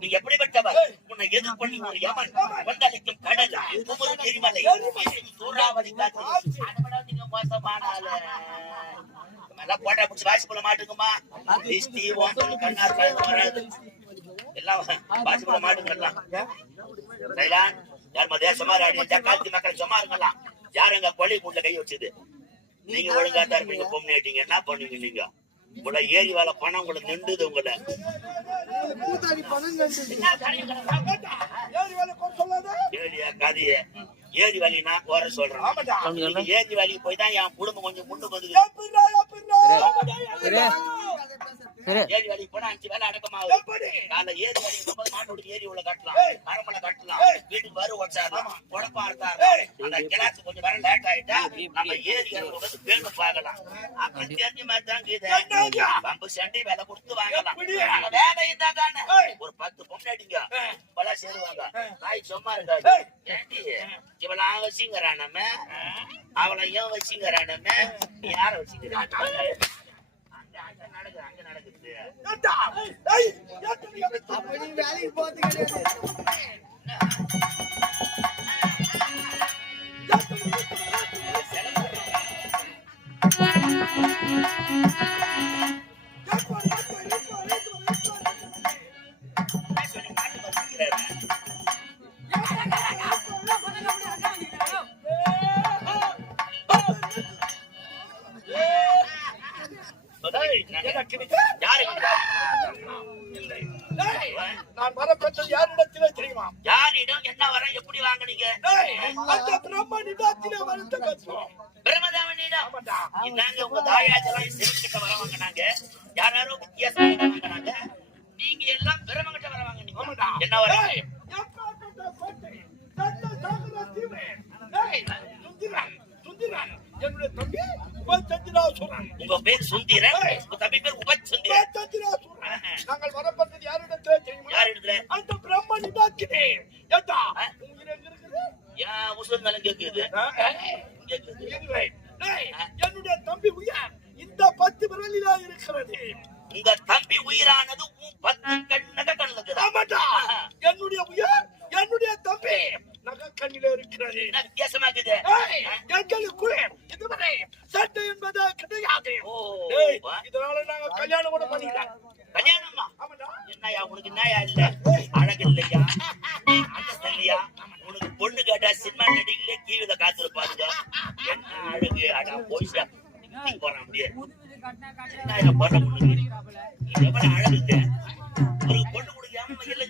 நீ எப்படிப்பட்டவர்? உன்னை எதிர் பண்ணி ஒரு யமன் வந்தளிக்கும் கடல் குமரும் எரிமலை சூறாவளி காற்று நீங்க மோசமான ஆளு எல்லாம் போட்டா பிடிச்சி வாசி போல மாட்டுக்குமா கண்ணார் வராது எல்லாம் வாசி போல மாட்டுங்கலாம் யார் தேசமா காலத்து மக்களை சும்மா இருக்கலாம் யாரு எங்க கொலை கூட்டுல கை வச்சது நீங்க ஒழுங்கா தான் இருப்பீங்க பொம்னாட்டீங்க என்ன பண்ணுவீங்க நீங்க உங்களை ஏரி வேலை பணம் உங்களை நின்றுது உங்களை ஏரியா கதைய ஏரி வேலையை நான் குறை சொல்றேன் ஏரி வேலைக்கு போய் தான் என் குடும்பம் கொஞ்சம் முன்னுக்கு வந்து ஏரி வேலைக்கு போனா 5 வேலை அடக்கமாகுது காலைல ஏரி வேலைக்கு மாட்டோட ஏரி உள்ள கட்டலாம் மரமலை கட்டலாம் வீட்டுக்கு வரு ஓட்டாடலாம் குழப்பம் அறுத்தாரு அந்த கிளாஸ் கொஞ்சம் வர லேட் ஆயிட்டா நம்ம ஏரி வந்து பேருந்து பார்க்கலாம் அப்புறம் தெரிஞ்ச மாதிரி தான் பம்பு சண்டை வேலை கொடுத்து வாங்கலாம் வேலை இருந்தா தானே ஒரு 10 பொம்னாட்டிங்க பல சேருவாங்க நாய் சும்மா இருக்காது ஏண்டி இவெல்லாம் வச்சுங்கிறானமே அவளை ஏன் வச்சுங்கிறானமே யார வச்சுக்கிறான் அங்க நடக்குது வேலைக்கு போறது நான் வரப்பெற்றது யாரிடத்திலே தெரியுமா? யாரிடம் என்ன வர எப்படி வாங்கினீங்க? அந்த பிரம்மனிடத்திலே வரத்தை பெற்றோம். பிரம்மதேவனிடம் என்னங்க உங்க தாயாச்செல்லாம் சிறுகிட்ட வர வாங்கினாங்க யாரோ வித்தியாசம் வாங்கினாங்க நீங்க எல்லாம் பிரம்மகிட்ட வர வாங்கினீங்க என்ன வர என்னுடைய தம்பி உபச்சந்திராசுரன். உங்க பேர் சுந்தீரன் உங்க தம்பி பேர் உபச்சந்திராசுரன். நாங்கள் வரப்பட்டது யாரிடத்திலே தெரியுமா? யாரிடத்துல? அந்த பிரம்மனிடத்திலே. ஏண்டா உயிர் எங்க இருக்குது? ஏன் உசுர் மேல கேக்குது என்னுடைய தம்பி உயிர் இந்த 10 விரலிலே இருக்கிறது. உங்க தம்பி உயிரானது 10 கண்ணுல இருக்குதா? என்னுடைய உயிர் என்னுடைய தம்பி நகக்கண்ணிலே இருக்கிறது. வித்தியாசமா இருக்குது. எங்களுக்குள்ளே இதுவரை சட்டை என்பதா கிடையாது. இதனால நாங்க கல்யாணம் கூட பண்ணிக்கலாம். கல்யாணமா? என்னையா உனக்கு என்னையா இல்ல அழகு இல்லையா அழகு இல்லையா உனக்கு பொண்ணு கேட்டா சினிமா நடிகளே கீழே காத்திருப்பாங்க என்ன அழகு அடா போயிட்டா போறான் அப்படியே என்ன பண்ண பொண்ணுக்கு எவ்வளவு அழகு